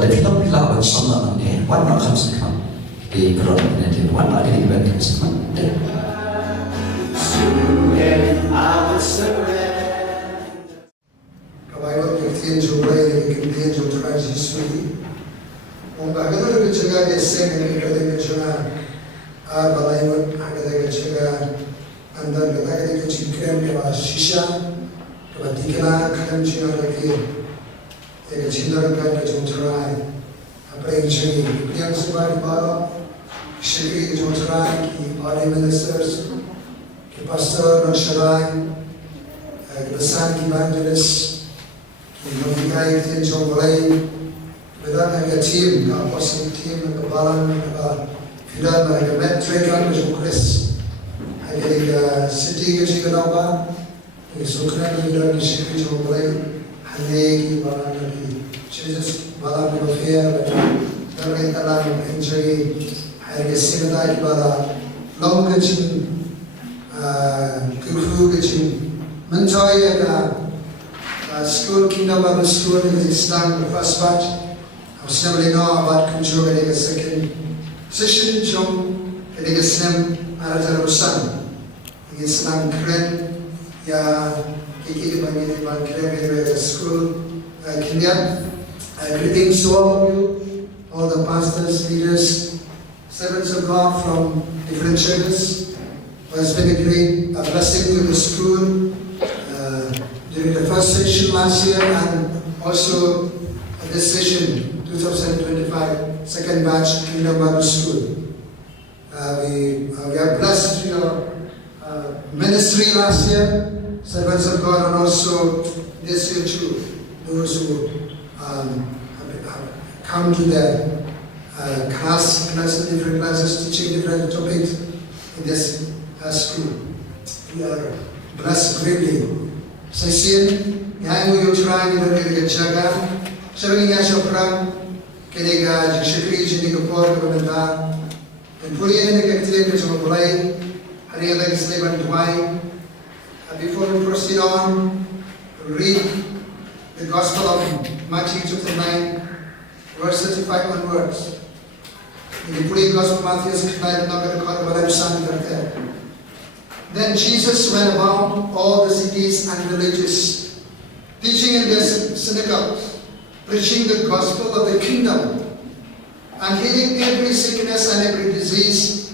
Dalam bila bersama ni, wan nak kamsa kam di keron nanti wan nak di bawah kamsa kam. Bible contains a way that it contains a history. Kung agad na kaya de seng ni kada kaya balaiwan agad kaya andar kada kaya chikrem kaya shisha kaya dikla kalam china lagi एक चिंतन करने जो चला है अपने इंजनी विज्ञान सभा बारा शिक्षक जो चला है कि बॉडी मिनिस्टर्स कि पास्टर नशराय कि बसान की इवेंजलिस्ट कि नोटिफाई थे जो बोले विधान है कि टीम का पॉसिबल टीम का बालन का फिर में का मैट्रिक का जो क्रिस है कि सिटी के जीवन होगा कि सुखना विधान की शिक्षक जो बोले Hallelujah, Hallelujah. Jesus, Bala Bilofia, Darwin Alam, Enjoy, Harry Simadai Bala, Long Kitchen, Kufu Kitchen, Mantoya, School Kingdom Bible School in Islam, the first batch. I was never know about control getting a second session, Jom, getting a slim, Aratar San, Islam Kren, Ya. Kiki Bangini Bankreme School, Kenya. Greetings to all of you, all the pastors, leaders, servants of God from different churches. It has been a blessing to the school during the first session last year and also this session, 2025, second batch Kingdom Bible School. We are blessed with your ministry last year. Servants of God, and also this year too, those who have come to the different classes, teaching different topics in this school. We are blessed greatly. Session, yang you trying to get jaga, serving as your friend, keniga jishikri jiniga por kabanda, and pulling in the activities of play, hari ada kesalahan tuai. Before we proceed on, read the Gospel of Matthew chapter 9, verse 35 onwards. In the Puri Gospel Matthew 9, then Jesus went about all the cities and villages, teaching in their synagogues, preaching the gospel of the kingdom, and healing every sickness and every disease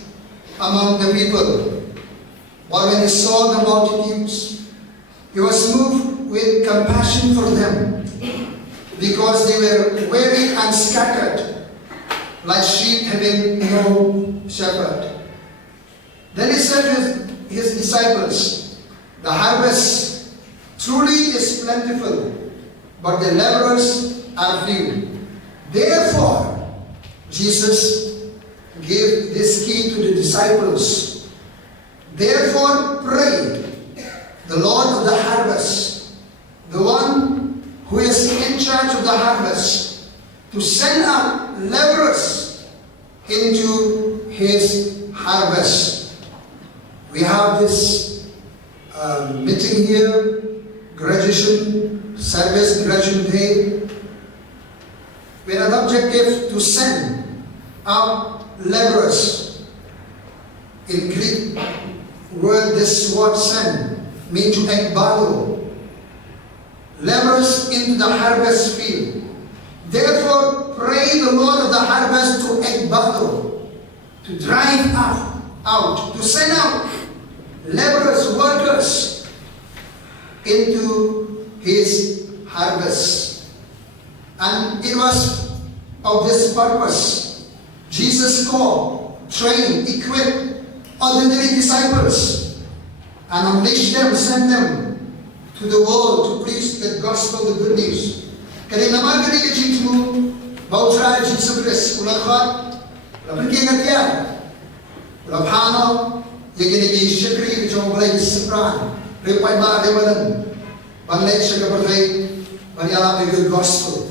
among the people. But when he saw the multitudes, he was moved with compassion for them, because they were weary and scattered, like sheep having no shepherd. Then he said to his disciples, the harvest truly is plentiful, but the laborers are few. Therefore, Jesus gave this key to the disciples. Therefore, pray the Lord of the harvest, the one who is in charge of the harvest, to send out laborers into his harvest. We have this meeting here, graduation service, graduation day, with an objective to send out laborers. In Greek word, this word send means to ekbalo, laborers into the harvest field. Therefore, pray the Lord of the harvest to ekbalo, to drive out, to send out laborers, workers into his harvest. And it was of this purpose Jesus called, trained, equipped ordinary disciples and unleash them, send them to the world to preach the gospel, the good news. Kaya naman kaya ka mo, bautra Jesus Christ, ulakot, ulapin kaya, ulapano, yung ginigay siyempre, yung balay isipran, repay ba, rewalan, banlay siya kapatay, manialam the good gospel.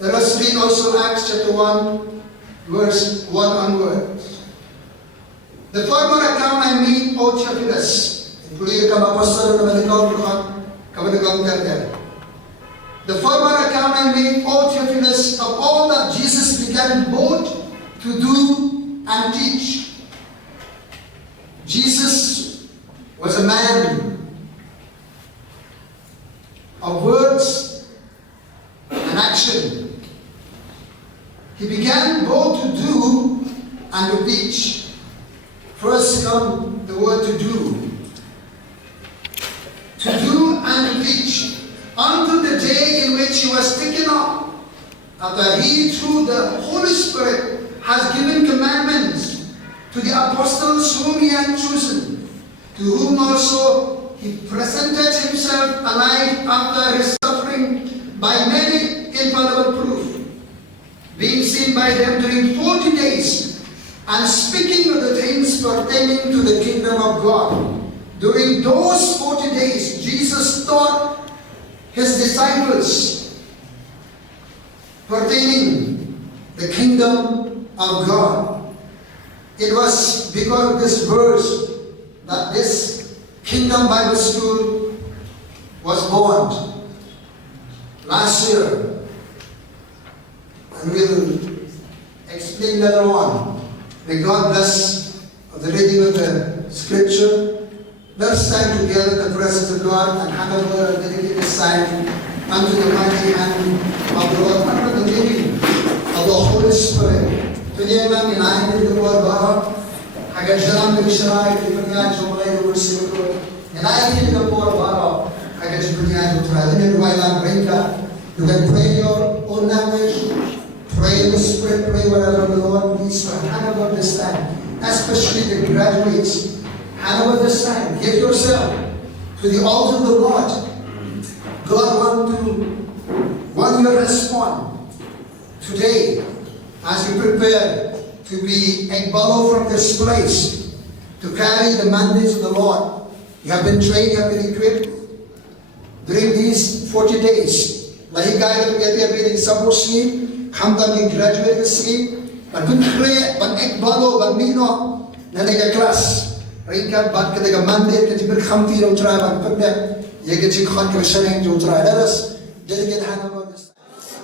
Let us read also Acts chapter 1, verse 1 onwards. The former account I made, O Theophilus, including the former account I made, O Theophilus, this, of all that Jesus began both to do and teach. Jesus was a man of words and action. He began both to do and to teach. First come the word to do. To do and to teach. Until the day in which he was taken up, after he, through the Holy Spirit, has given commandments to the apostles whom he had chosen, to whom also he presented himself alive after his suffering by many infallible proof, being seen by them during 40 days, and speaking of the things pertaining to the kingdom of God. During those 40 days, Jesus taught his disciples pertaining the kingdom of God. It was because of this verse that this Kingdom Bible School was born last year, and we'll explain later on. May God bless the reading of the scripture. Let us stand together in the presence of God and hand over and dedicate this time unto the mighty hand of the Lord, under the leading of the Holy Spirit. Today, I'm in line with the word God. I got Jalam Misharai, the Punya Jomai, the Wursi, and I feel the word God. I got Punya Jomai, the Wailam Brinka. You can pray your own language, pray in the Spirit, pray whatever the Lord needs to hand over this time, especially the graduates. Hand over this time. Give yourself to the altar of the Lord. God want you to respond today as you prepare to be ekbalo from this place to carry the mandates of the Lord. You have been trained, you have been equipped during these 40 days. Lahi kaya to get there being sabosi, kamda mi graduate scheme, but kun pray, but ekbalo, but mino, nanaga class. Ringkat bat ketika mandir ketika berkhamti do try bat putnya ye ketika khan ke sheneng do try. Let us dedicate hand over this.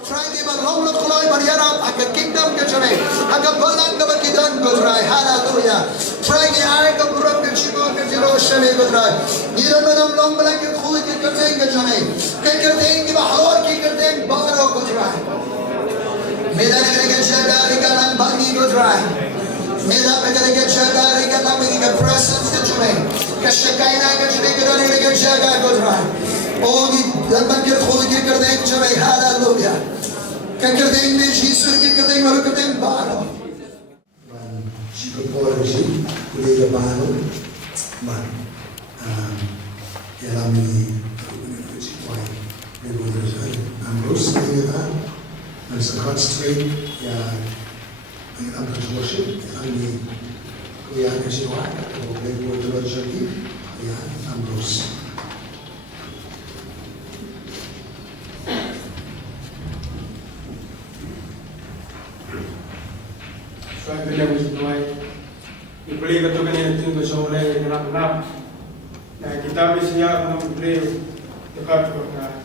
Try ke bat long lot koloi bariara aga kingdom ke chane aga balang ke bakidan go try. Hallelujah. Try ke aay ke burak ke chimo ke jiro shane go try. Nira manam long balang ke khud ke karte ke chane ke karte ke bahor ke karte baro go try. Mera ke shada ke kalam bani go try. Mera pekare ke chagari ke lambi ke presence ke chune ke shakaina ke chune ke rani ke chaga go try. Oh di lamban ke khud ke kar de chune. Hallelujah. Ke kar de me Jesus ke kar de mar ke de baro ban chico porji kule ke baro ban ya lambi ke wai ne go de am rose ke da and so concentrate ya I'm going to worship. We are going to work. We are going to worship. I'm Bruce. So I believe we should know. You believe that we're going to do the show later and up and up. Now, kita bisa nak believe dekat kita.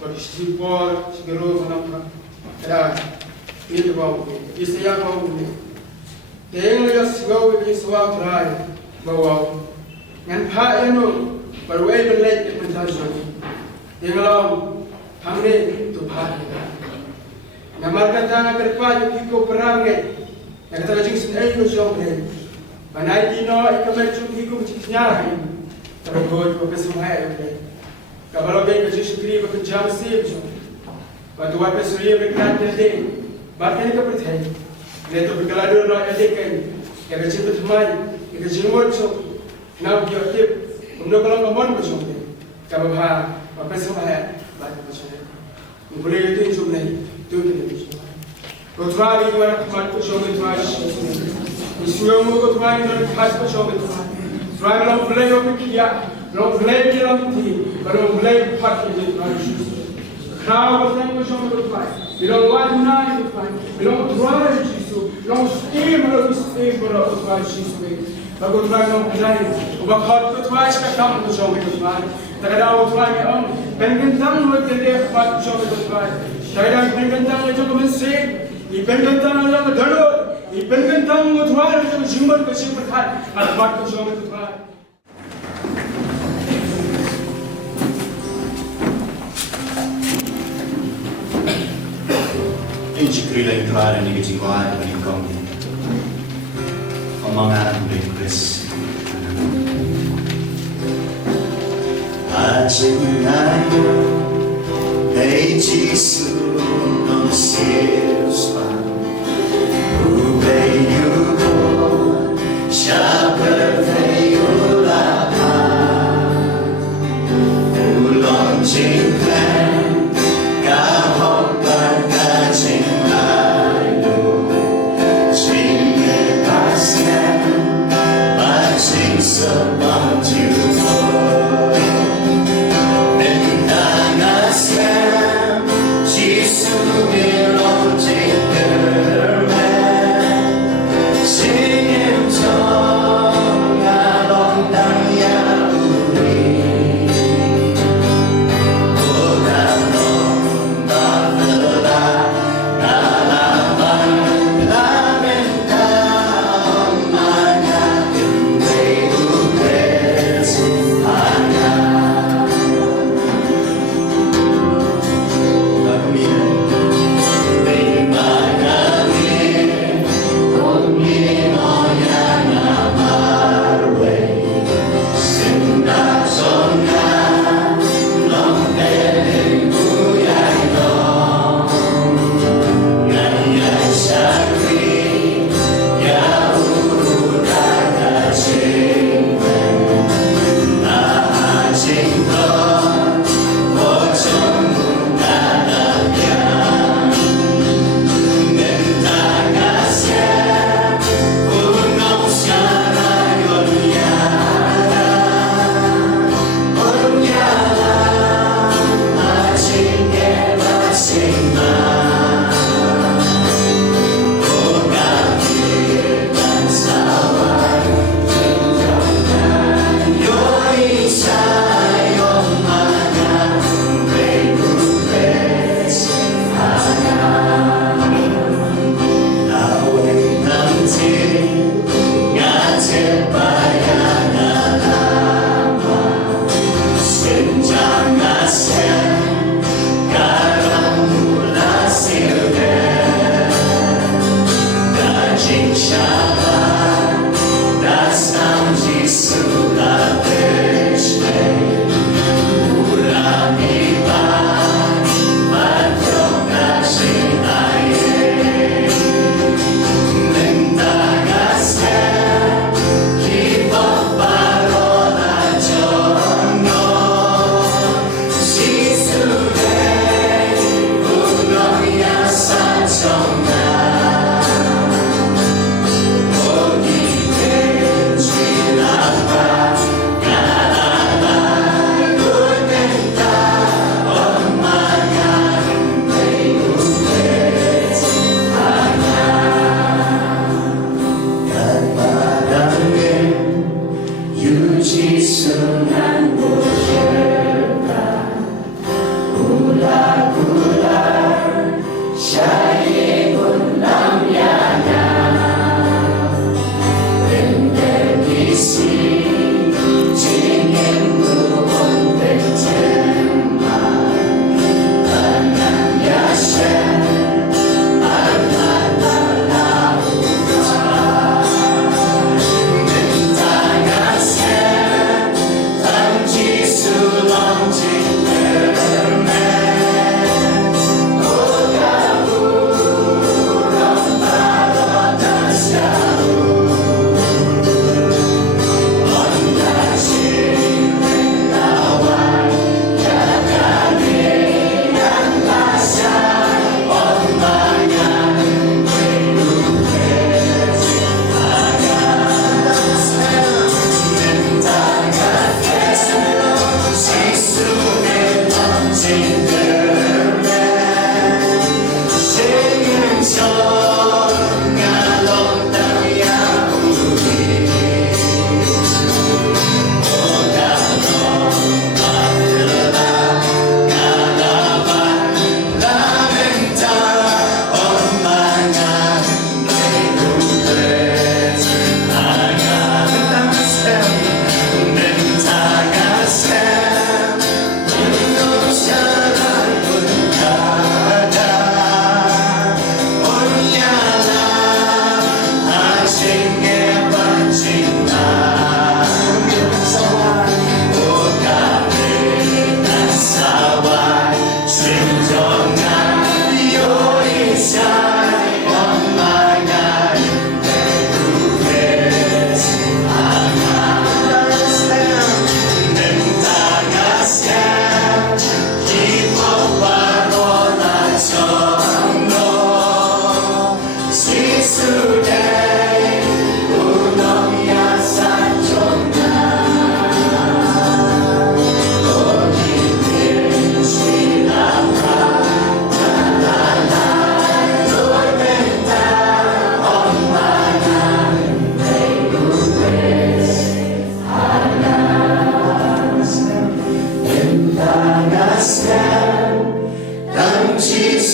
Kalau si Paul, si Guru, mana ada. Ini bawa, Isaya bawa ini. Tengok segala Isaya terakhir bawa. Yang hak itu berway berlait di pentas ini. Tengok hamil tu hak kita. Nama kata nak kerja kita perang ni. Yang kata jing sendiri tu jauh ni. Mana dino ikamar jum kita macam nyari. Tapi kau tu kesemua ni. Kalau kita jadi bekerja mesti macam. Waktu apa suri berkenan jadi. Bahkan kita percaya, dia tu berkeladu nak adekan, yang kecil bertemai, yang kecil muncul, nak dia tip, untuk kalau kawan macam ni, kalau apa semua ada, baca macam ni, boleh itu macam ni, tu kita macam. Kau try itu orang kemat macam ni, try, istimewa kau try itu khas macam ni, try kalau boleh orang kia, kalau boleh dia orang ti, kalau boleh part ini, try. Kau boleh macam tu try. We don't want to deny the fight. We don't try Jesus. We don't stay for the try Jesus. But we try not to deny. We got to try to come to show me the fight. The guy will try me on. When we come with the day, fight show me the fight. Kaya pengentan itu kemensik, pengentan yang kedua, pengentan mutual itu jimat kesimpulan, almat kesimpulan. Inci krila entrare nelle cinquante per incontri. Omangan Bengkres. Ajengayo dei Gesù non seus fan. Uveio Shepherd veio la paz. Ulong Jinglan Gahong Bangka Jinglayo Jingge Pascan Marching Sabang Juno Mendangaskan Jisu Milong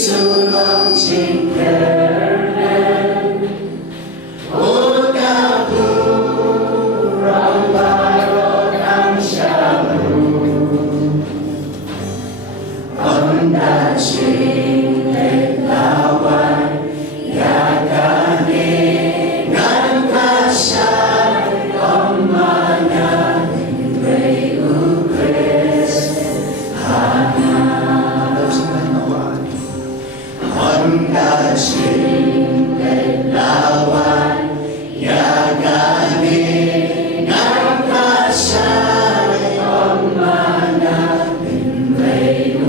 지수 넘친 별은 온갖 불안 바로 감샤루 언다친 나와 야간에 난 가샤 엄마나 외우 그레스 언다친 나와 야간에 난 가샤 엄마나 외우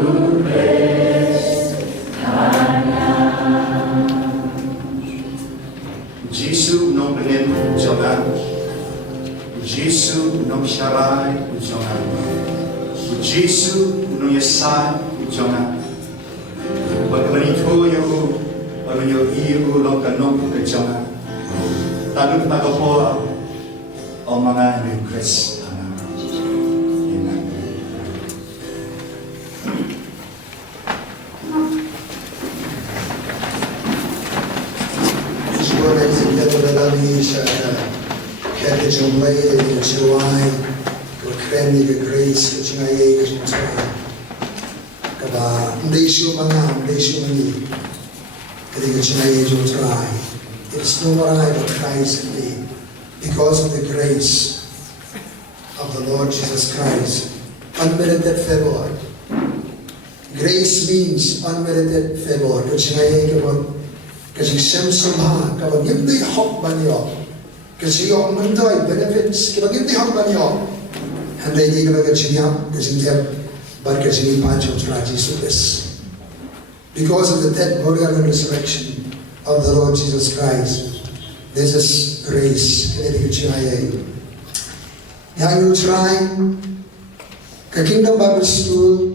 그레스 Jisu nung benin ujangan, Jisu nung syarai ujangan, Jisu nung yesai ujangan. Bagaimana itu yang bagaimana iyo long kanong ujangan. Tanung tagapoa o mga request ana. Amen. Kaya jumlay ay jiway, kremi ka grace, kachingay ka jumtay. Kaba, hindi siya mani, kaya kachingay jumtay. It is no maray but Christ in me, because of the grace of the Lord Jesus Christ. Unmerited favor. Grace means unmerited favor. Kachingay ka mo, kasi siyem sumha, kaba hindi hok maniyo. Kasi yung mundo'y benefits, kaya hindi hok maniyo. Hindi hindi ka magkachingam, kasi hindi barkachingin panchong traji subis. Because of the death, burial, and resurrection of the Lord Jesus Christ, this is grace. Kaya hindi kachingayay. Now you try ka-Kingdom Bible School,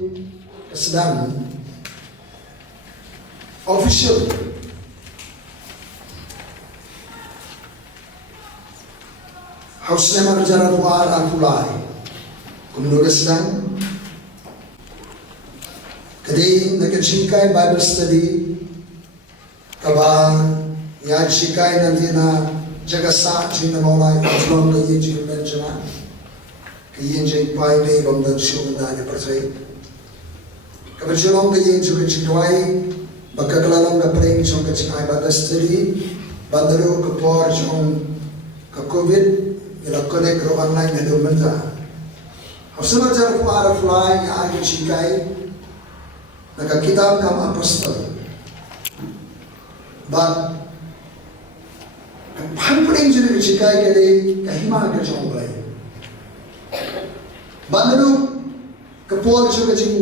kasadang official. House naman dyan luar ang kulay. Kumunugas lang. Kadi nagkachikay Bible study. Kabang yachikay nanti na jagasa ching na maulay kajong na yinjig menjana. Kiyinjig pai may gomdan siyong na ni Patray. Kabajulong ka yinjig kachikaway. Magkakalalong ka praying chong kachikay Bible study. Bandalo kapor chong ka-COVID. Ila connect ro online na dumenta. Hapsama jar ko ara fly ya agi chikay nakakitab kam apostol. But ang pangpuling jud chikay kay kahima ka jonglay. Bandalo kapor jud jing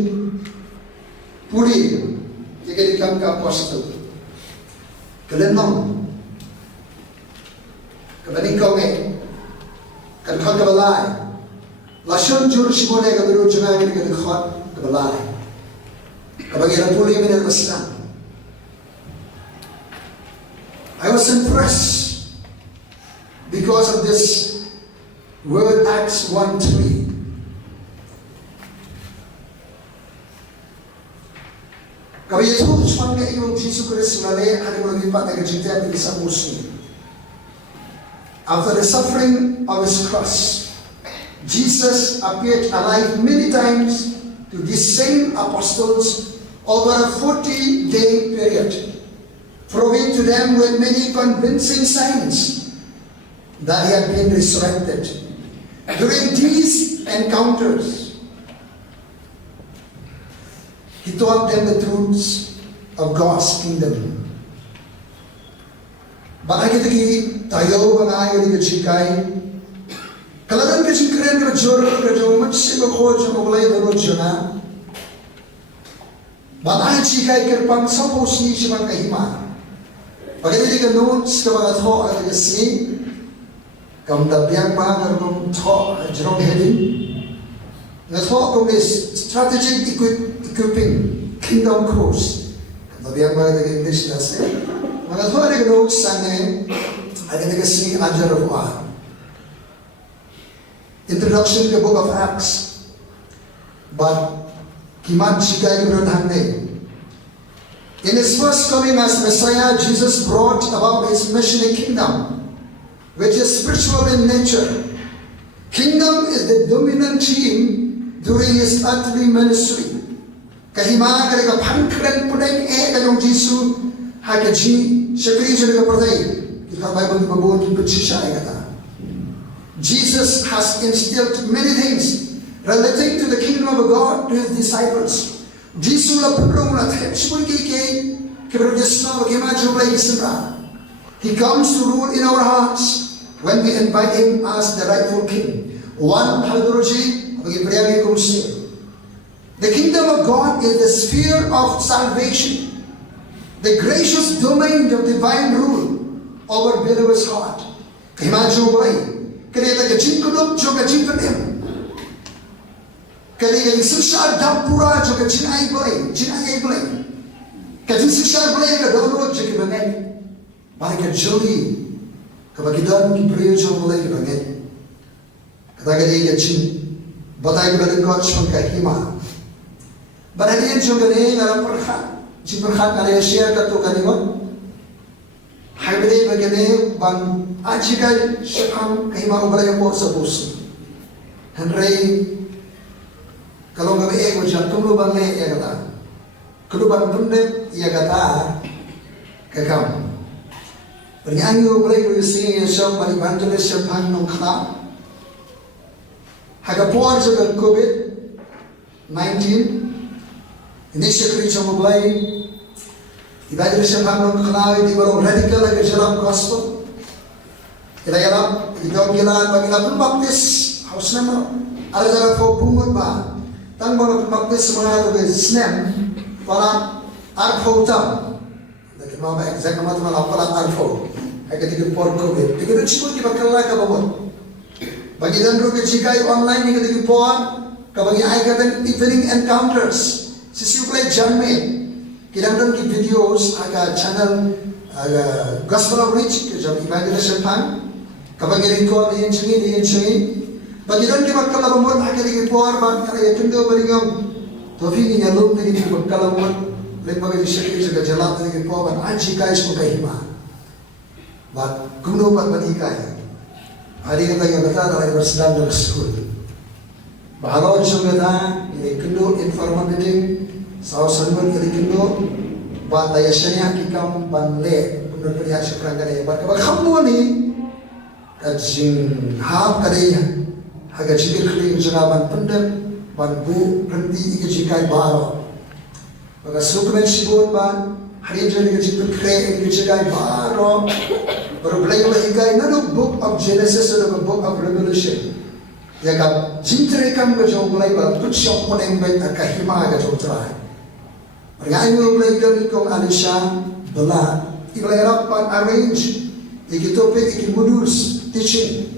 puri kay kam ka apostol. Kalenong kabaning kong kan khot kabalai lashon jur shibone ka biru chunai ni kan khot kabalai kabagira puli min al-Islam. I was impressed because of this word Acts 1:3. Kabagira tu chuan ka yung Jesus Christ ngale ani mo lipat na kajita ni sa musi. After the suffering of his cross, Jesus appeared alive many times to these same apostles over a 40-day period, proving to them with many convincing signs that he had been resurrected. During these encounters, he taught them the truths of God's kingdom. Baka kita ki tayo bangay ni kachikay. Kaladan kachikren ka jor ka jo matsi ko ko jo mulai do jona. Baka chikay ka pang suppose ni siya kahima. Baka hindi ka notes ka mga tho at kasi kam tabyang pa nga kung tho jrong hedin. Nga tho kung is strategic equipping kingdom course. Tabyang pa nga English na say. Mga tho na notes sana ada kasi ajar of introduction to the book of Acts. But kiman chikay ko ron hangne. In his first coming as Messiah, Jesus brought about his missionary kingdom, which is spiritual in nature. Kingdom is the dominant theme during his earthly ministry. Kahima ka pankren puneng kayong Jesus hakaji shakri jere ka pradai ika Bible ki babon ki pichisha kata. Jesus has instilled many things relating to the kingdom of God to his disciples. Jesus la pulong la thepsipun ke keberjesna bagaimana jumlah Isra. He comes to rule in our hearts when we invite him as the rightful king. One haldoroji bagi priyagi kumsi. The kingdom of God is the sphere of salvation, the gracious domain of divine rule over believers' heart. Kahimaju boleh, kerana kecil kudup juga kecil penem. Kerana siksa dapura juga kecil ay boleh, kecil siksa boleh kedono juga banget. Balik kejoli, kebagian kipriyo boleh banget. Kata kerana kecil, badai balik kau cuma kahima. Barangkali juga ni dalam perkhidmat, jika perkhidmat ada share kata kalimat, hybrid begini bang ajikan syafam kahima ubalaya por sebus. Henry kalau kami macam tu bang le ia kata, kalau bang tunde ia kata kekam. Bernyanyi ubalaya usi syaf balik bantuan syafam nongkha. Hagapor juga COVID-19. Ini syakri cuma mulai evangelism kami kenal di bawah radical lagi dalam gospel. Kita yalam, kita bilang bagi lapun baptis house nama ada dalam bungun bah. Tang bang lapun baptis semua ada di snap pada arfo tam. Tapi mama exact nama tu malah pada arfo. Agak tiga por COVID. Tiga tu cuma kita kerja kabut. Bagi dan rugi jika online ni kita por, kabagi agak evening encounters. Sisi play janme, kira-kira ki videos aga channel aga gospel outreach ke jam evangelism pan, kapag record diyan chingi, bagiran ki bakal abamot aga di por ban kaya yakindo balingam, tofi ni nyalum ni ki bakal abamot, lembaga di syakir jaga jalan ni ki por ban anji kais mo kahima, bat kuno pat banikai, hari kata yang berkata dari bersedang dari school. Bahawa juga ini kendo informal meeting, sahaja sangat ini kendo, buat daya syariah kikam banle, benar benar syukuran kali. Buat kamu ni, kajing hab kali, agak cikir kali juga ban pendem, ban bu berhenti ikajikai baru. Maka sukumen sibut ban, hari jadi ikajikai kre ikajikai baru. Baru belajar ikai nado book of Genesis atau book of Revelation. Ya kap cinta kam ke jauh mulai barat tu syok pun yang baik kahima ke jauh terai. Pergi mulai dari kong Alisha bela, ibalai rapat arrange, iki topik iki modules teaching.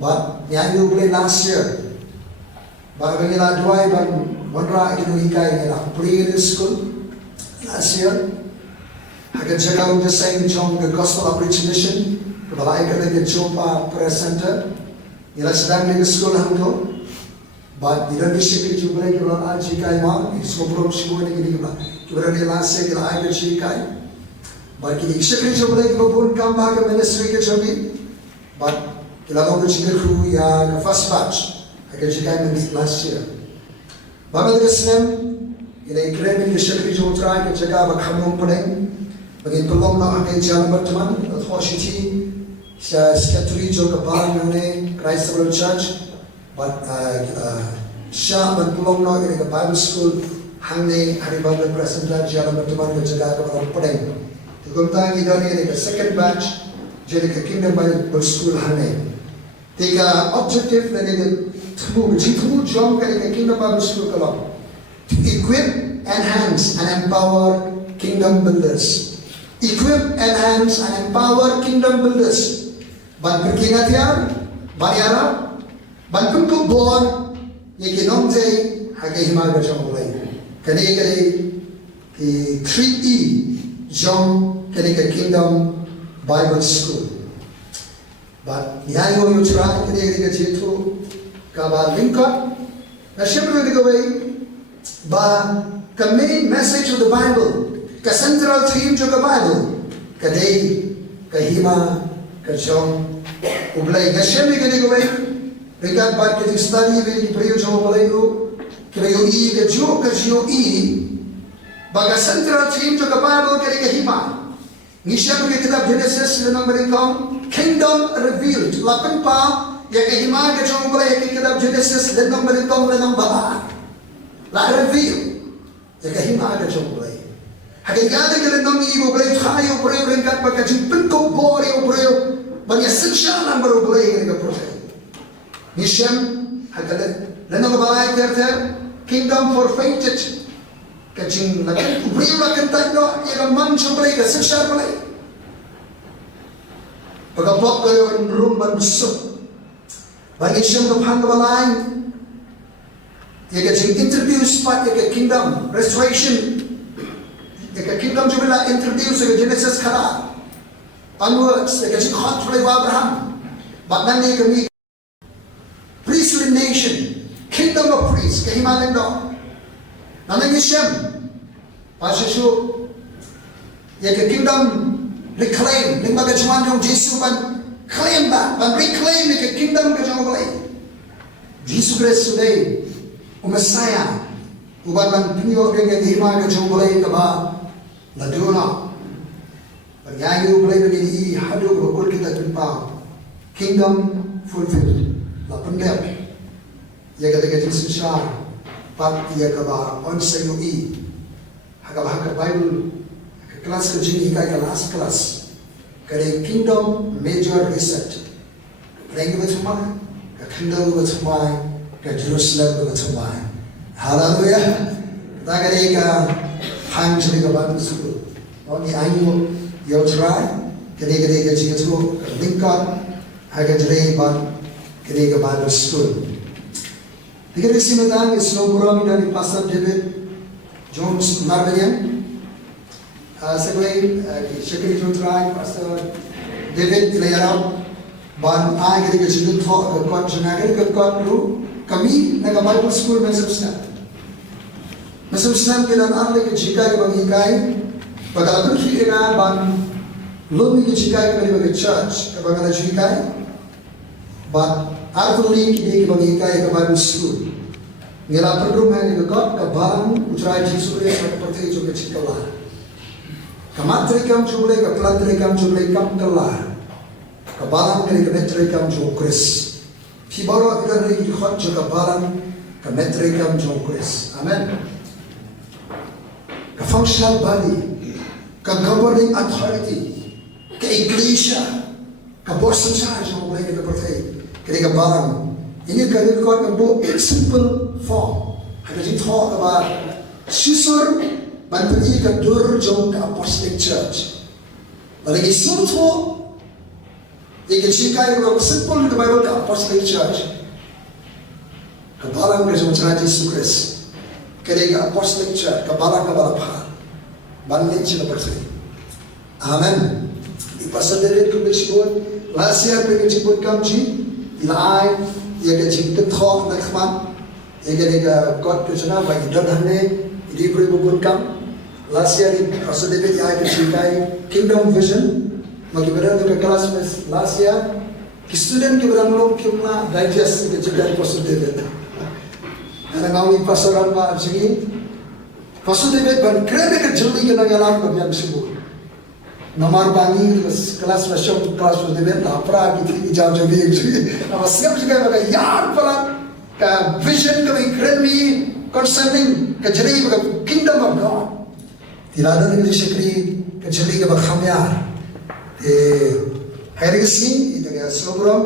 But yang mulai last year, baru kita dua ban wanra iki ikai kita pre school last year. Akan jaga untuk sayang jom ke gospel outreach mission, kebalai kita ke Jopa Prayer Center. Ia sedang di sekolah itu, but tidak disekir juga lagi kalau aji kai mang, sekolah sekolah ini juga, kita ni last kita ajar aji kai, but kita disekir juga lagi babun kambah ke ministry ke jadi, but kita lalu disekir kru ya first batch, ajar aji kai last year. Bapak kita senang, kita ikut ni disekir juga try ke jaga berkamu pun, bagi tolong nak ajar jalan berteman, atau sih Secretary juga kepala mengenai Christ World Church, but Syah dan Pulong nak ini ke Bible School, hangni hari Bible Presenter jalan berteman menjaga kepada pedeng. Tukumtang kita ni ke second batch, jadi ke Kingdom Bible School hangni. Tiga objektif ni ke temu jom ke Kingdom Bible School kalau to equip, enhance and empower kingdom builders. Equip, enhance and empower kingdom builders. Ban perkinatian, ban Arab, ban kumpul bor, ye kinong jay, hakai himar bacang mulai. Kani ki 3E, jom kani ke Kingdom Bible School. But yayo yung try kani ke jitu, kabar lingkot. Na siyempre ni gaway, ba the main message of the Bible, ka central theme jo ka Bible ka dei ka hima ka chong ublai ka shemi ka ni goi rekat bat ka study ve di prayo jo balai ro prayo I ka jo I baga central theme jo ka Bible ka hima ngisam ke kitab Genesis le number kong kingdom revealed lapan pa ya ke hima ke jo balai ke kitab Genesis le number kong le number la reveal ya ke hima ke jo balai hakin gada ke le number I balai thayo balai rekat pa ka jipin ko bore balai banya siksha number balai ke prophet ngisam hakale le number balai ter kingdom forfeited kacing lakin beriu lakin tanya ia man sebelah ke sesar belai pagapok kayo rumban besok bagi siapa ke pang balai ia kacing introduce part ia ke kingdom restoration ia ke kingdom juga introduce ke Genesis kara onwards ia kacing hot belai Abraham bahkan ia kami priestly nation kingdom of priests kehimanan dong Namanya Shem, Pasishu, ya ke kingdom reclaim, lima ke cuman yang Yesus ban claim ba, ban reclaim ya ke kingdom ke cuman boleh. Yesus Kristus sudah Messiah, uban ban pinyo dengan hima ke cuman boleh ke ba, laduna. Bernyanyi boleh begini, hadu berkul kita jumpa, kingdom fulfilled, lapan dia, ya kata Yesus Syar. Pat ia kaba on sayo I hakaba Bible kelas ke jini kai kelas kelas kare kingdom major reset lagi betul ke kingdom betul ke Jerusalem betul haleluya tagare ka hang jini ka Bible school oni ayu yo try kare ka jitu Lincoln haga jere ban kare ka Bible school Tiga isi metang Snowborough dari Pastor David Jones Marvanian. Sebagai Secretary General Pastor David Ilayarab ban ai ketika jilid thok kot jenagari ke kot lu kami naga Bible School mesebsna kita arle ke jika ke bagi kai pada tu kita ban lumi ke jika ke bagi church ke bagi jika ban Arthurly ke bagi kai ke Bible School Ngira perlu main ke kot ke barang ucarai Yesus ke pertai juga cikalah Kamatri kam jumlah ke pelantri kam jumlah kam kelah ke barang ke metri kam jokris Fibaro kita lagi kot juga barang ke metri kam jokris Amen ke functional body ke governing authority ke iglesia ke bosan charge jumlah ke pertai ke barang ini kalau kau nampu simple form, ada jadi talk about susur bantuan ke dur jom ke apostolic church. Lagi simple talk, ini jika kalau simple ke Bible ke apostolic church, kebalang ke jemaat Yesus Kristus, kerja apostolic church, kebalang balapah, balik cina percaya. Amen. Di pasal dari tu disebut, lasia pergi disebut kamji, ilai. Ia kecil thok nak kman, ia kena kot kerana bagi dana ini beri bukan kam. Last year ini pasal David ia kecil kai Kingdom Vision, magi berada di kelas last year, student ke berang long kiumna digest kecil dari pasal David. Karena kami pasaran ma sini, pasal David ban kerana kejeli kena ngalam kami yang sebut. Nomor bangi kelas masuk kelas David lapra kita jauh biar juga. Nama siap juga bagai yar pelan ke vision kami kremi concerning kejeli bagai kingdom of God. Tidak ada lagi sekali kejeli bagai khamyar. Hari ini dengan sebelum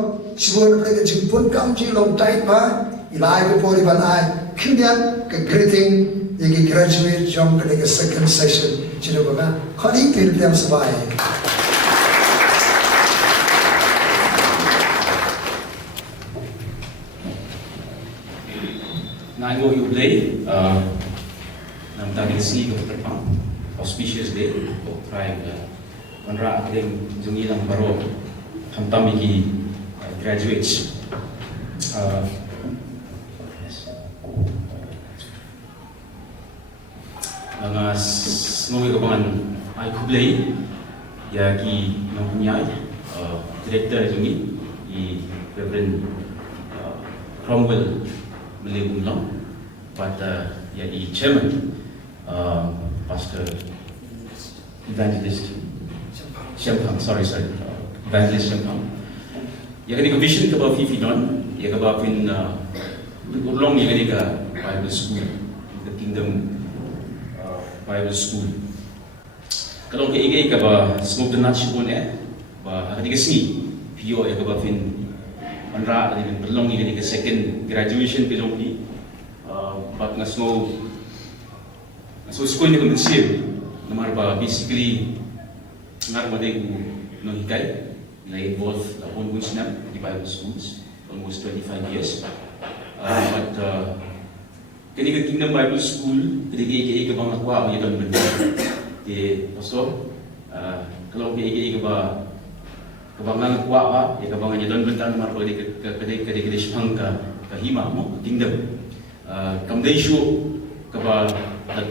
mereka jemput kami long time ba, ilai kepori banai, kemudian ke greeting yang graduate jom ke second session. Cina baga, kali ini kita sebai. Nango Jubilee, nam tadi sini ke depan, auspicious day, try menra akadem jungilang baru, hamtam iki graduates. Mga Semoga kabangan ai kublai ya ki mempunyai director jungi i Reverend Cromwell Melebu Long pada ya i chairman Pastor Evangelist Shempang, sorry, Evangelist Shempang. Ya kini vision ke bawah Fifi Don, ya ke bawah pin long ya kini ke Bible School, the Kingdom Bible School. Kalau ke ige ke bawah smoke the nut pun bah hari ke sini, PO ya ke bawah pin anra ada pin belong ya kini ke second graduation ke jompi, but ngasmo school ni kemensiam, namar bah basically ngar madegu no hikai. I involved on Wisnam, the Bible schools, almost 25 years. But ketika Kingdom Bible School, ketika bang aku awak yang benar, the pastor, kalau ketika kebangan aku awak, ya kebangan yang benar nomor ketika sepangka kahima mo Kingdom. Kamdai show keba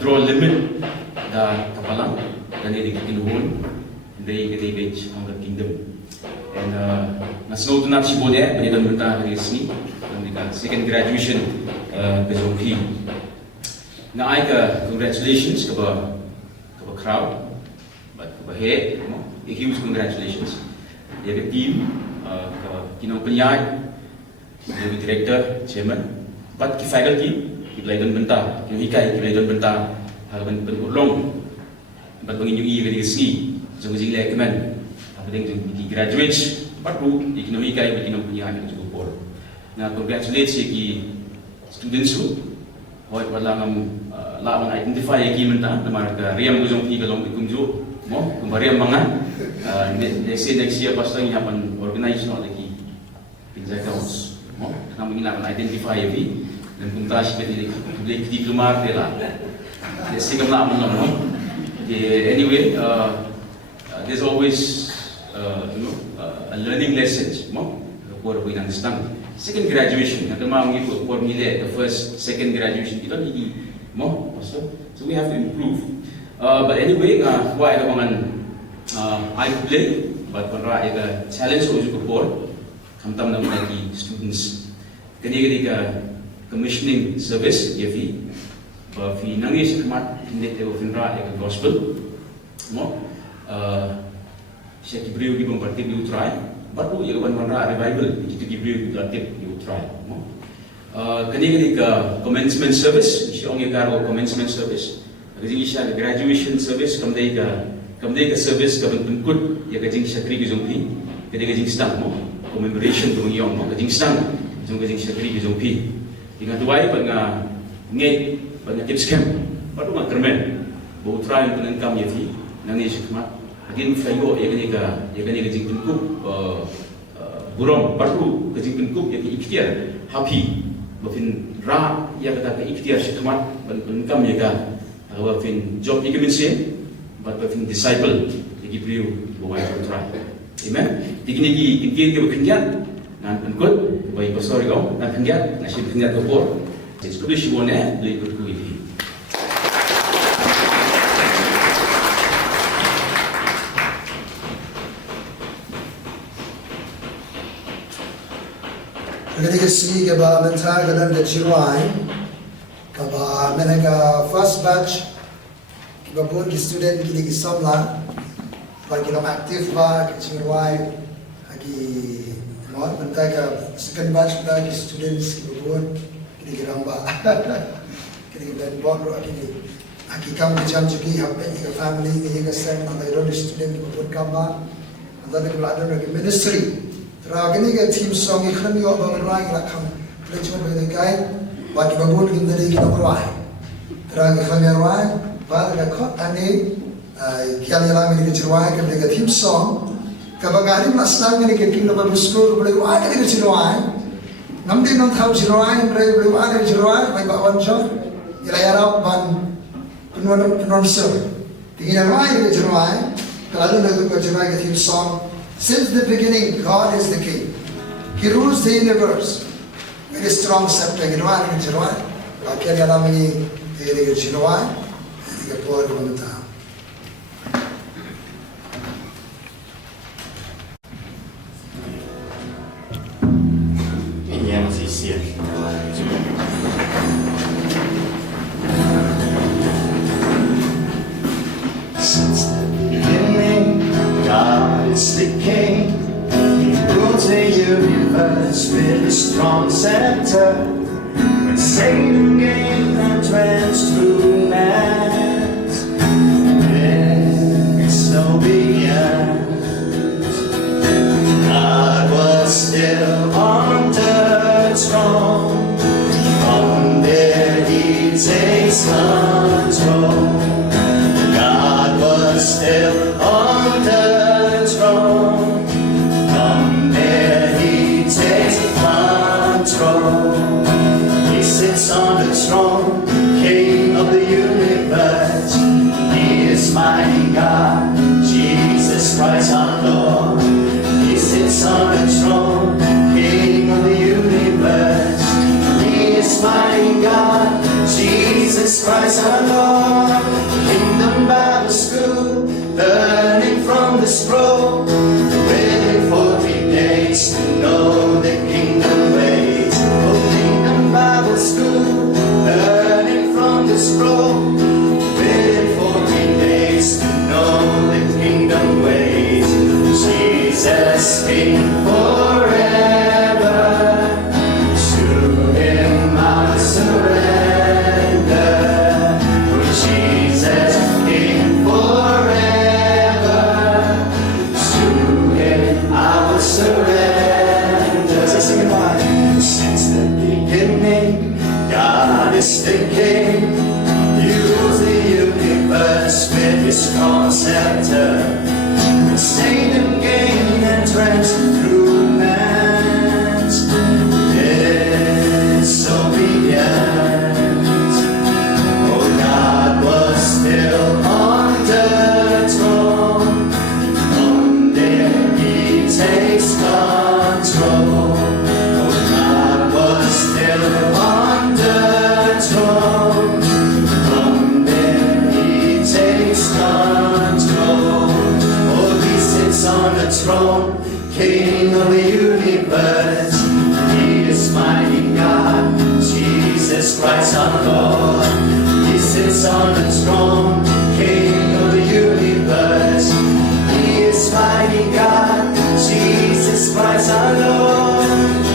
draw limit da kapalang dan ini kinuhun, dari ketika sepangka Kingdom. And nasno tu nak sibuk dia, benda dan benda hari ini, dan second graduation ke Zompi. Na ai ke congratulations kepada crowd, kepada head, a huge congratulations. Dia ke team, ke kinong penyai, ke director, chairman, but ke faculty, ke pelayan benda, ke hikai, ke pelayan benda, halaman penulung, but penginjui ke sini, jeng-jeng lekaman. Dengan di graduates, baru ekonomi kaya berkinam punya hari itu pun. Nah, congratulate segi students tu, hoy walang lawan identify lagi mentah, nama mereka riam gujung pi kalau ikumju, mo, kembariam mangan. Next year pasti ini akan organize lagi pinjai kaus, mo, nama ini akan identify lagi dan puntas seperti boleh diploma dia lah. Next year kita akan mo. Anyway, there's always a learning lessons, mo, for we understand. Second graduation, nak mau gitu, for millet, the first, second graduation, kita ni, mo, so we have to improve. But anyway, why ada pangan, I play, but para ada challenge uju ke for, kamtam nama lagi students. Kini commissioning service, ya fi, fi nangis kemat, hindi tayo finra ada gospel, mo. Saya kibrio di bangparti di utrai, baru ia kawan mana revival kita kibrio di bangparti di utrai. Kini ke commencement service, si orang yang karo commencement service, kini si graduation service, kemudian ke service ke bentuk ya kajing syakri ke jompi, kini kajing stang mo, commemoration tu mengiong mo, kajing stang, kajing syakri ke jompi. Dengan tuai penga nget, penga tips camp, baru mak kermen, baru utrai penenkam ya fi, nangis kemat. Again, fayo ya kani kajing penkup burung baru kajing penkup ya ikhtiar happy bafin ra ya kata ikhtiar sekemat benkam ya ka bafin job ikemensen bafin disciple lagi beliau bawa try amen tigini ki berkenyan nan penkut baik pastor kau nan kenyan nasib kenyan kopor it's good she won beli berku ini. Ketika sini keba mental dalam deciruai, keba menega first batch, keba pun ki student kini ki samla, bagi kita aktif ba deciruai, lagi mau mental ke second batch kita ki students keba pun kini ki ramba, kini kita baru lagi kamu jam juga hampa ika family ika sen, anda iron student keba pun kamba, anda nak belajar lagi ministry. Ragini ke team song ikhlan yo bang rai rakam plecon be kai bagi babul gindari ki nomrai ragi khamya rai bad ka khot ani kyal yala mi ke chirwai ke de team song ka bagari masnang ni ke king number school bole wa ke de chirwai namdi nam thau chirwai bre bole wa de chirwai bai ba wan cho ila yara ban kunwan sir tingina rai ke chirwai kalau nak ke chirwai ke team song. Since the beginning, God is the King. He rules the universe. Very strong scepter. Girwan, girwan. Bakiya dalam ini diri girwan. tiga por mata. Ini yang masih siap. Since the beginning, God is the King. He rules the universe with a strong center. When Satan gained entrance through man, there's no beyond. God was still on the throne. From there He takes control. God was still on the throne. From there He takes control. He sits on the throne, King of the universe. He is mighty God, Jesus Christ our Lord. He sits on the throne, King of the universe. He is mighty God, Jesus Christ our Lord. Kingdom Bible School, learning from the scroll. Waiting 40 days to know the kingdom ways. Oh, Kingdom Bible School, learning from the scroll. Waiting 40 days to know the kingdom ways. Jesus King forever. To Him I surrender. Oh, Jesus King forever. To Him I will surrender. Sing it loud. Since the beginning, God is the King. He rules the universe with His strong scepter. When Satan gained entrance through man's disobedience. Oh, God was still on the throne. From there He takes control. Oh, God was still on the throne. From there He takes control. Oh, He sits on the throne, King of the universe. He is mighty God, Jesus Christ our Lord. He sits on the throne, King of the universe. He is mighty God, Jesus Christ our Lord.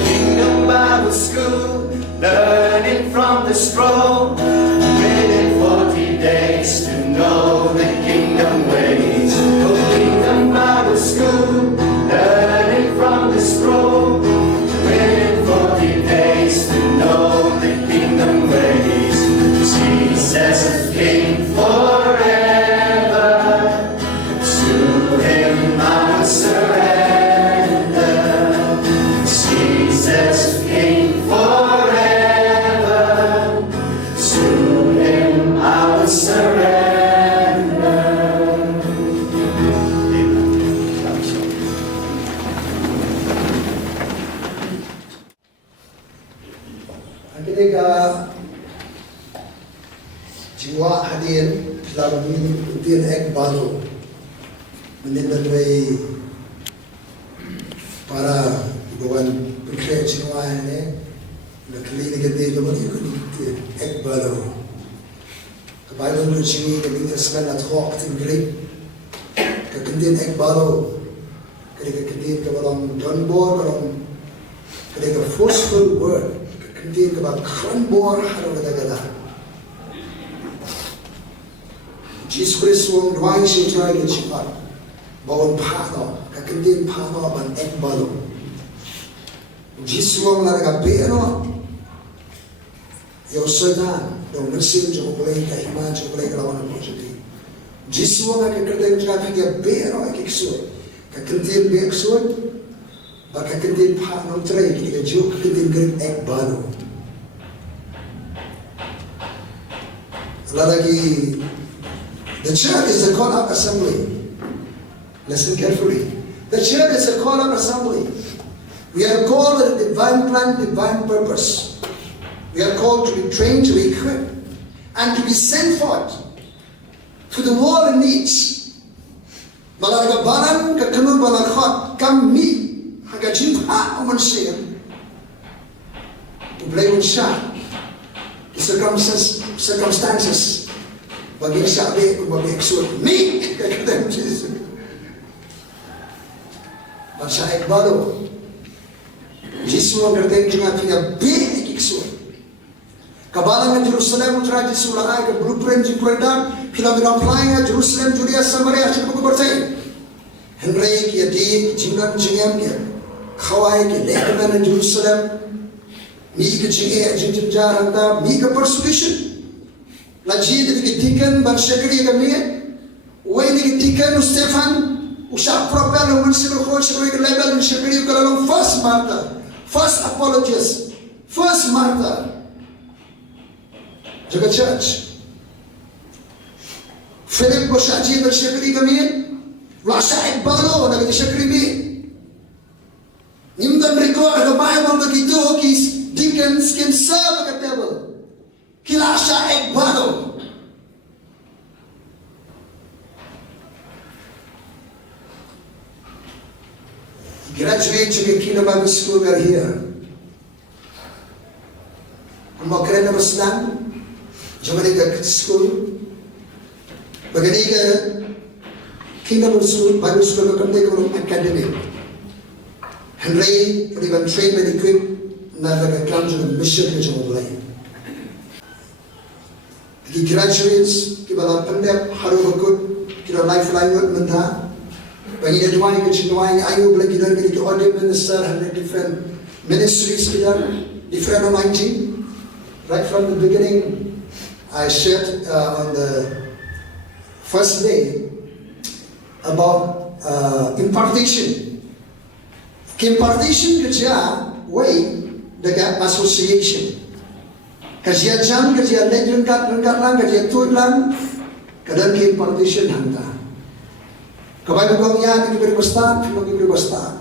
Kingdom Bible School, learning from the scroll. Waiting 40 days to know the kingdom ways. Oh, Kingdom Bible School, learning from the scroll. Waiting 40 days to know the kingdom ways. Jesus is King forever. To Him I will surrender. Jesus is King forever. To Him I will surrender. Ketika jiwa hadir dalam ujian ek baru menilai para ibuan pekerja jiwa ini nakli negatif itu ek baru kebayan berjiwa ketika sekarang thok tinggi kemudian ek baru ketika kebaran donbor ketika forceful word kemudian kebaran kranbor haru kata Jesus Christ wong dwai shitrai ke chipat bawon phano ka kendin phano ban ek balo Jesus wong la ka pero yo sedan do nusin jo boleh ka iman jo boleh ka lawan positif Jesus wong ka kendin ka ke pero ek iksu ka kendin be iksu ba ka kendin phano trai ki ka jo ka kendin grit ek balo lagi. The church is a call-up assembly. Listen carefully. The church is a call-up assembly. We are called with a divine plan, divine purpose. We are called to be trained, to be equipped, and to be sent forth to the world needs. Malaga baran ka kanu balakhat kami haga jimpa manusia. Boleh unsah circumstances bagi sahabat bagi eksud ni kata Jesus. Bangsa Ekbalo Jesus berkata dengan tiga big eksud. Kabalan Jerusalem utara Jerusalem ay ke blueprint di program film applying Jerusalem Judea Samaria cukup bertai. Henry kia di jinggan jingam kia khawai ke lekman Jerusalem mi ke jinge jinjin jarang ta mi ke persecution. Lagi di ketikan bersyakri kami, wei di ketikan Stefan usah propel unsur coach wei ke level syakri kalau first martyr, first apologist, first martyr. Jaga church. Philip Boshaji bersyakri kami, Rasa Ekbalo nak syakri kami. Nimdan record the Bible begitu kis deacons can serve at the table. Kilasha Ekbalo. Graduate to the Kingdom Bible School are here. Kumakren na Muslim. Jumani ka school, bagani ka Kingdom Bible School ka kamde ka academy. Henry, even train and equip na nagaklam sa mission ka sa mulay. He graduates, kibala pandep haru bakut, kira lifeline wat menta. Bagi na duwai ka chinuwai ayo bala kira ka audio minister, and different ministries kira, different anointing. Right from the beginning. I shared on the first day about impartation. Impartation kerja way dengan association. Kerja jam, kerja lengkap lang, kerja tuat lang, kadang impartation handa. Kapan kau yang diberi basta, film diberi basta.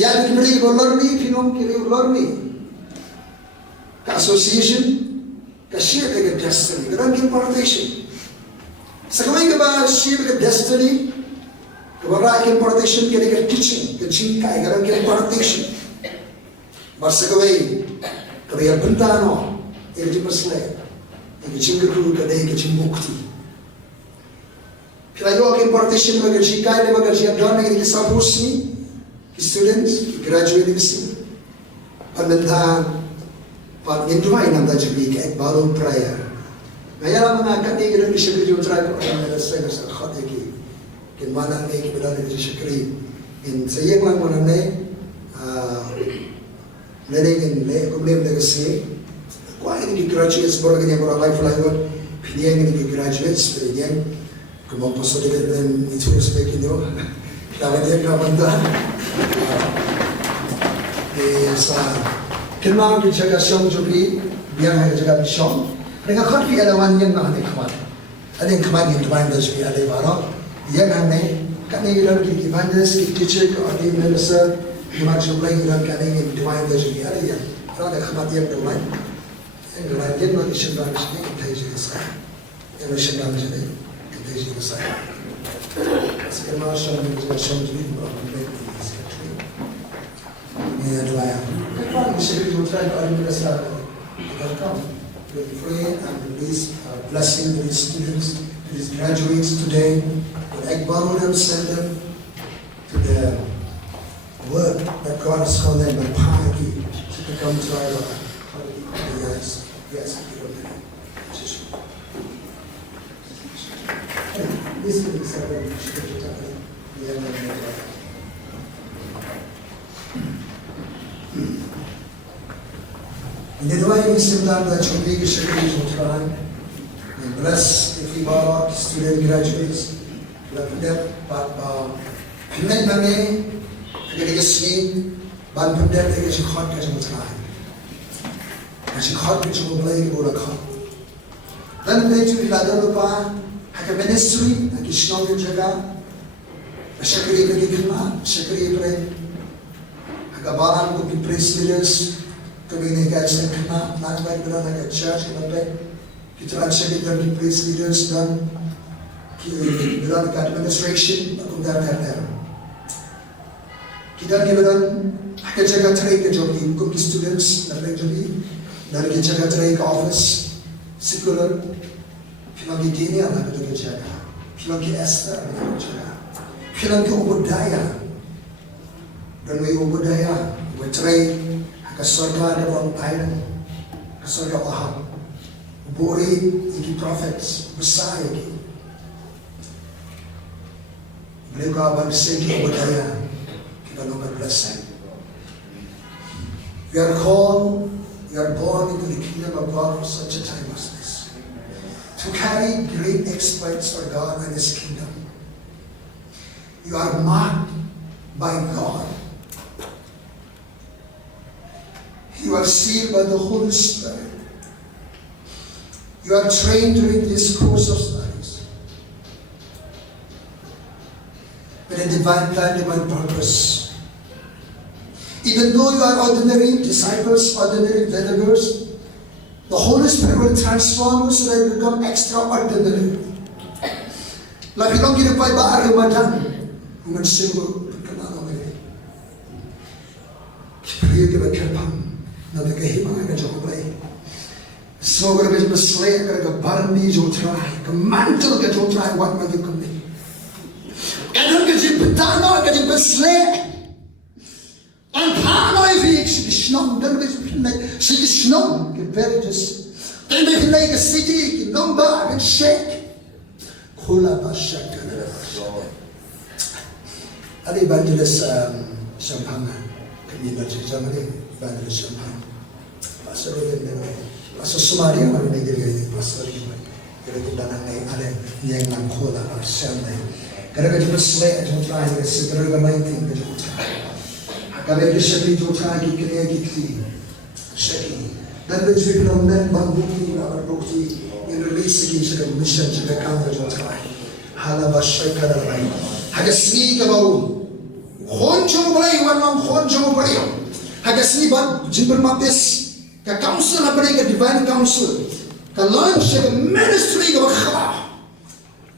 Yang diberi learning, film diberi learning. Association. Share the destiny. Kadang impartation. Sekarang kita share the destiny. Kepada impartation kita teaching, kecingkai. Kadang impartation. Bersekarang kita bentano. Ini pasal. Ini cingkru kadang kecimbukti. Kita juga impartation bagi kecingkai, bagi siapa yang kita sabus ni, students, graduates, pendengar. But in Dubai, nanda jadi kayak baru prayer. Naya lama nak ni kita syakri juga try ko orang yang saya rasa khot lagi. Kin mana ni kita berada di syakri. In saya lang mana ni, leading in le, kumlem legacy. Kuai ni graduates baru ni baru life lewat. Pilih ni graduates, pilih kumang pasal dengan itu sebagai ni. Kalau dia kawan dah, sa Kemang di jaga siang juga, biang ada jaga siang. Dengan khot fi ada wan yang nak ada khamat. Ada yang khamat yang tuan dah juga ada barang. Yang ane, kan ni orang kita mandas, kita teacher, ada minister, kemang juga orang kan ni tuan dah juga ada yang. Kalau ada khamat yang tuan, yang tuan yang nak isyam sini kita juga saya. Yang isyam sini kita juga saya. Sekarang siang juga siang juga berapa baik ini sekarang. Ini ada yang. We should try to administer come. We pray and release blessing to these students, to these graduates today. That Ekbalo them send them to the work that God has called them by piety to become to our Lord. Yes, yes, this is the second. Ini dua ini sebenarnya cumi kesyakri jumatan. Bless if we bawa student graduates, lakukan pilihan kami agar kesini bantu dia agar sekolah ke jumatan. Sekolah ke jumatan boleh kau. Dan itu iladan lupa, agar ministry, agar senang jaga, kesyakri lagi kena, kesyakri ber, agar bahan untuk praise leaders. Kami ni guys yang kena, nak baik berada kat church, kena baik kita asyik kita di praise leaders dan Bilang administration akong darating. Kita gibaran akan jaga tray ke jogi kuki students na jogi dari jaga tray ke office secular pilang gini anak itu jaga pilang Esther itu jaga pilang ubudaya dan ubudaya tray akan surga ada orang Thailand akan surga Allah bori iki prophets besar iki mereka bersegi ubudaya kita nomor blessing. We are called, we are born into the kingdom of God for such a time as this. To carry great exploits for God and His kingdom. You are marked by God. You are sealed by the Holy Spirit. You are trained during this course of studies with a divine plan, divine purpose. Even though you are ordinary disciples, ordinary believers, the Holy Spirit will transform you so that you become extraordinary. Like long you by Ramadan, woman single kanano me. Pray give a kapam, na the kahima ka joblay. So gonna be slay ka barni jo try, ka mantle ka jo try what man you come. Kadang ka jib tano ka jib slay. And Hanoi Vik Shnong, don't be Shnong, very just. Then they like a city, number and shake. Kula Bashak. An evangelist Champagne, community, Germany, evangelist Champagne. Pastor Somalia, I'm going to get Pastor. You're going to Allen, Yang Kola, Sunday. Gotta go to slay at home trying to sit the main thing. Kami disebut jodoh kita gigi, segi. Dan juga kita membukti, berbukti, in release lagi sebagai mission sebagai kantor jodoh. Hala basai kadar lain. Haga sini kau, honjong boleh, wanam honjong boleh. Haga sini bad jibur mapis, ke council apa ni ke divine council, ke launch sebagai ministry kau kah.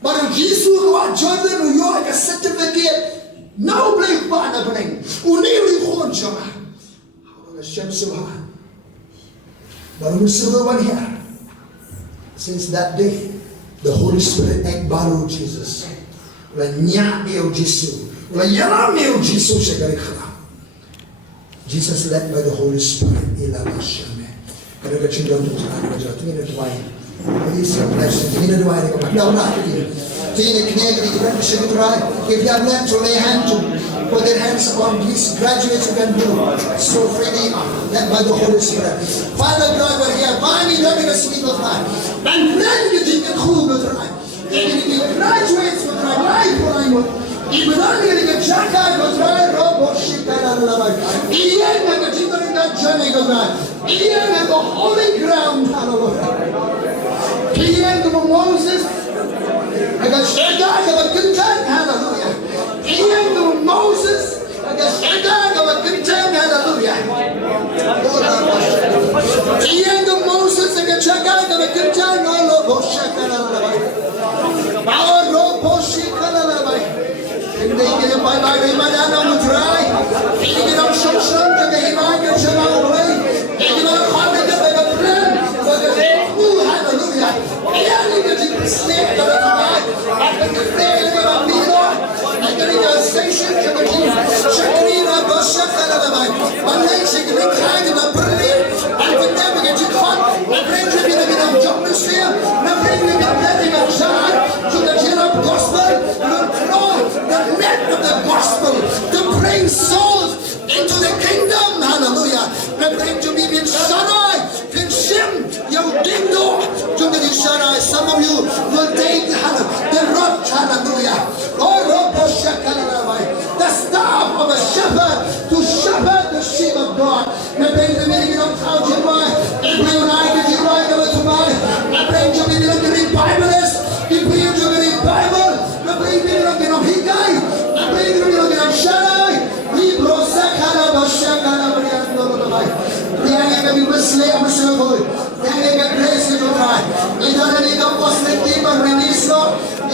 Baru Yesus kau Jordan New York ke certificate. Now play partner playing. Unili honja. Hashem Subhan. Baru one here. Since that day, the Holy Spirit ekbaru Jesus. La nya eo Jesus. La yala eo Jesus shagari khala. Jesus led by the Holy Spirit. Ila Hashem. Kada ka children to try to judge me to why. Please bless me to why. Now not again. If you have left to lay hand to put their hands upon these graduates, you can do so freely, led by the Holy Spirit. Father God, we're here. Find me loving a speak of life. And then you think that who will try. Even graduates will try, life will I will. Even only the Jacka will try, Robo Shikara. Ian and the Jingle in that journey goes on. Ian and the holy ground, hallelujah. Ian and Moses. I got Shaddai of a content, hallelujah. Ian to Moses, I got Shaddai of a content, hallelujah. Ian to Moses, I got Shaddai of a content, hallelujah. Our robo shikala. And they get a bye bye, Madame will try. They get up some to the Himalayas and all the way. They get a comment of a plan for the hallelujah. Ian to the snake of a I can declare that I'm being on. I can get a station to the king. Shakiri na basha kala na mai. Malay shakiri kaya na berli. I can never get you caught. I bring you in the jobless here. I bring you in the letting of God to the general gospel. To throw the net of the gospel to bring souls into the kingdom. Hallelujah. I bring you in Shaddai. In Shem, you ding do. To the Shaddai. Some of you will take the rock, hallelujah. The staff of a shepherd to shepherd the sheep of God. I bring the meaning of how you are. If we unite with you right over to mine, I bring you meaning of the Biblist. If we use the Bible, I bring the meaning of Higai. I bring the meaning of Shaddai. We brosa kala basha kala bariyan lo lo bai. Yang kami berselai bersama. Yang kami grace itu kan. Itu ada di kampus negeri berrenis lo.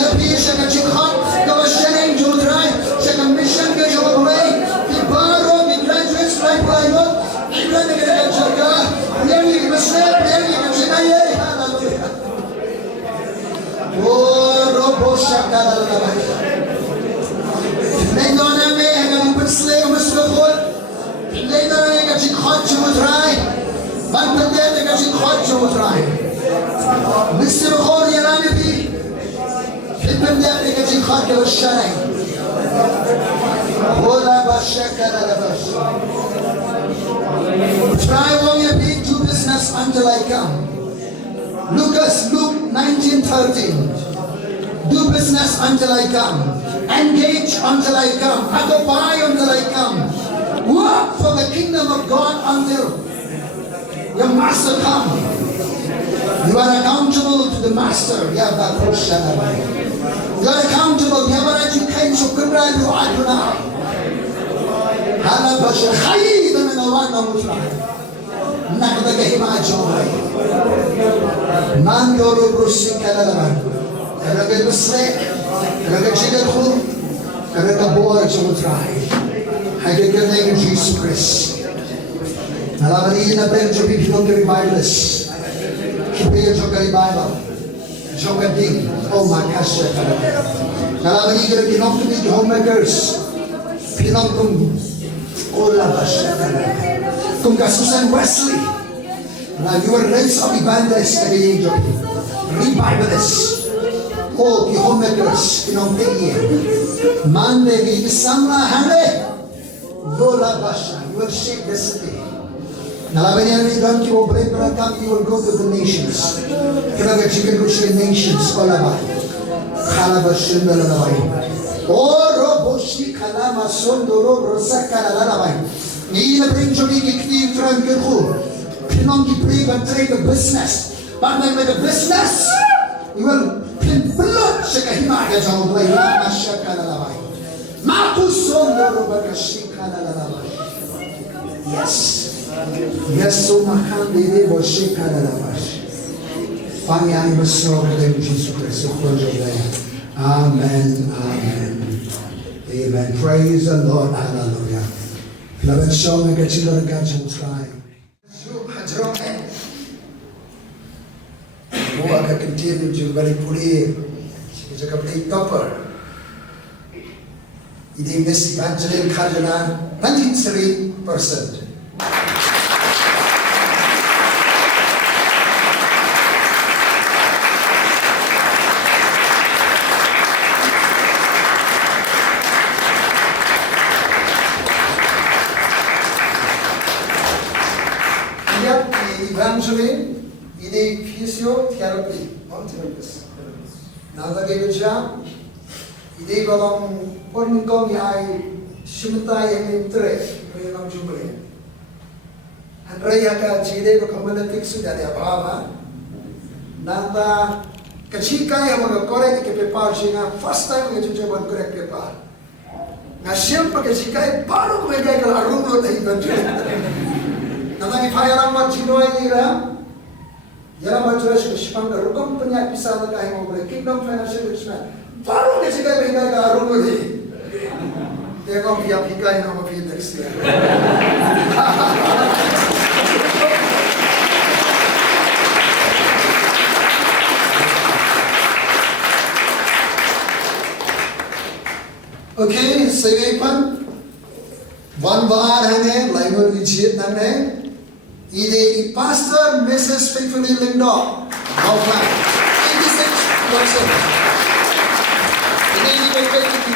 Ya pi siya ka chikhat, ka sharing jutray, siya ka mission ka siya mabuhay. Iparo, mi graduates, right pilot, ibran na ka jaga, piyari ka masaya, piyari ka sinaye. Hallelujah. Oh, robo siya ka lalabay. Nendo na may hanggang paslay umaslukol. Nendo na may ka chikhat jutray. Bantande ka chikhat jutray. Mr. Khor yarani bi. Fitnam dia ka chikhat ka sharing. Hola bashaka la bash. Try long your big do business until I come. Luke 19:13. Do business until I come. Engage until I come. Occupy until I come. Work for the kingdom of God until your master come. You are accountable to the master. You are accountable. You have an education. You are Halabasha Hayi the Menawana Mutra Nakadagahima Joy Mandoro Brusikalaman Karaga Busle Karaga Chigaku Karaga Boa Jomutrai I get the name of Jesus Christ Nalavani na Benjo Bibino Revivalists Kipia Jogari Bible Jogading Oh my Kasha Nalavani Ginok to be homemakers Pinong kung kasusan Wesley na you were raised of evangelists na ganyan revivalists o homemakers kinong tingin man may be isang lahane yola basha you will shake the city nalaban niya namin doon kiwo break para come you will go to the nations kinaga chicken rush nations o laban kalabashin na lalabay Oro boshi kalama sondoro rosa kalalabay. Ni na brinjoli kikti frankerhu. Pinong kipri kan trade business. Bagay may business. You will pinplot siya kahimaya sa mga na siya kalalabay. Maku sondoro bagashi kalalabay. Yes. Yes so mahandi de boshi kalalabay. Pangyari maso ng Jesus Christ. Amen. Amen. Amen. Praise the Lord. Hallelujah. Laban siya ng kachila ng kachang try. Hajrong eh. Buwa ka continue to balik puli. Siya ka play topper. Hindi Miss Evangeline Cardinal 93%. Evangeline, ini physiotherapy, non-therapist. Nalagay siya, ini kalau pun kau yang simta yang interest, mereka jumpa. Andai agak ciri berkomunikasi sudah ada apa? Nanda kecika yang mengkorek ke paper sehingga first time kita coba korek paper. Ngasih pakai kecika baru mereka kalau arungut Evangeline. Namanya Fayarang Marcino ini lah, jalan berjualan sekarang rukun punya pisah dengan yang mau beli Kingdom Financial Management. Baru dia cakap mereka ke arung lagi. Dia kau pihak yang mau pilih next year. Okay, saya pun one bar hane, language vichit nane. Ide Pastor Mrs. Faithfully Lindo, Kaufman, 86%. Ini dipakai di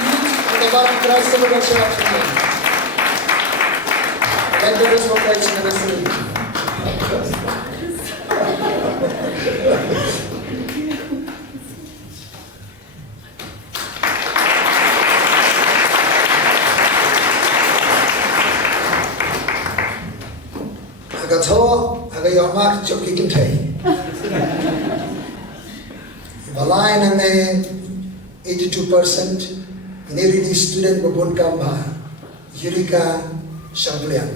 tempat kerasa bersyukur. Dan terus pakai sendiri. Agak yang mak cok ikan teh. Balai nane 82%. Ini really student babun kamba. Yurika Shamblian. 82%.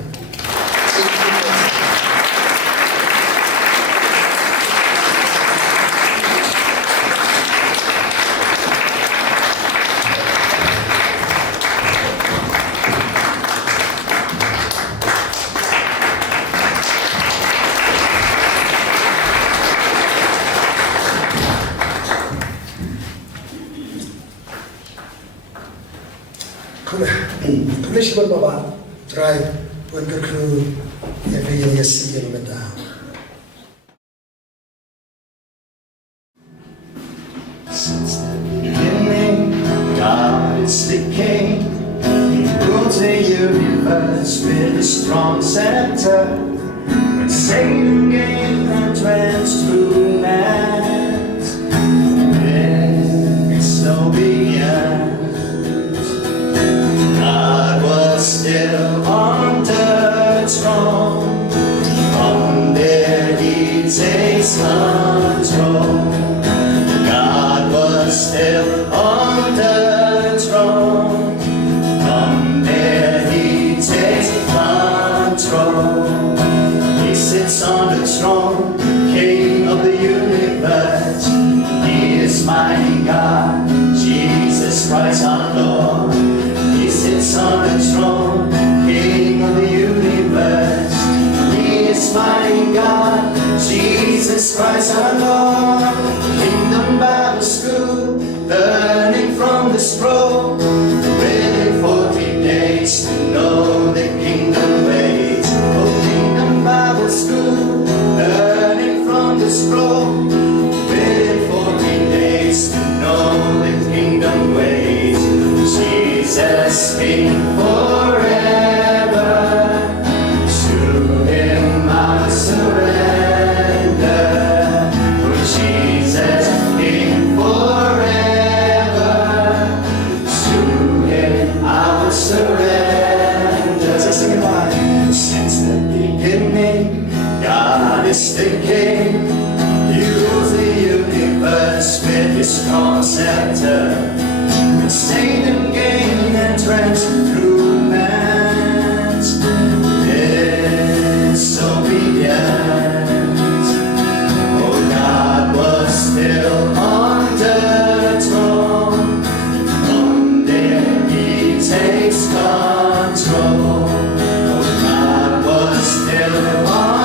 Permissible ba ba? Try. Huwag ka crew. Yes, sige naman daw. Since the beginning, God is the King. He rules the universe with a strong scepter. When Satan gained entrance through man's disobedience, God was still on the throne. From there He takes control. God was still on the throne. From there He takes control. He sits on the throne, King of the universe. He is mighty God, Jesus Christ our Lord. He sits on the throne, King of the universe. He is mighty God, Jesus Christ our Lord. Kingdom Bible School, learning from the scroll. Waiting 40 days to know the kingdom ways. Oh, Kingdom Bible School, learning from the scroll. Waiting 40 days to know the kingdom ways. Jesus King forever. To Him I surrender. Oh, Jesus King forever. To Him I will surrender. Since the beginning, God is the King. He rules the universe with His strong scepter. When Satan gained entrance through man's disobedience, oh, God was still on the throne. From there He takes control. Oh, God was still on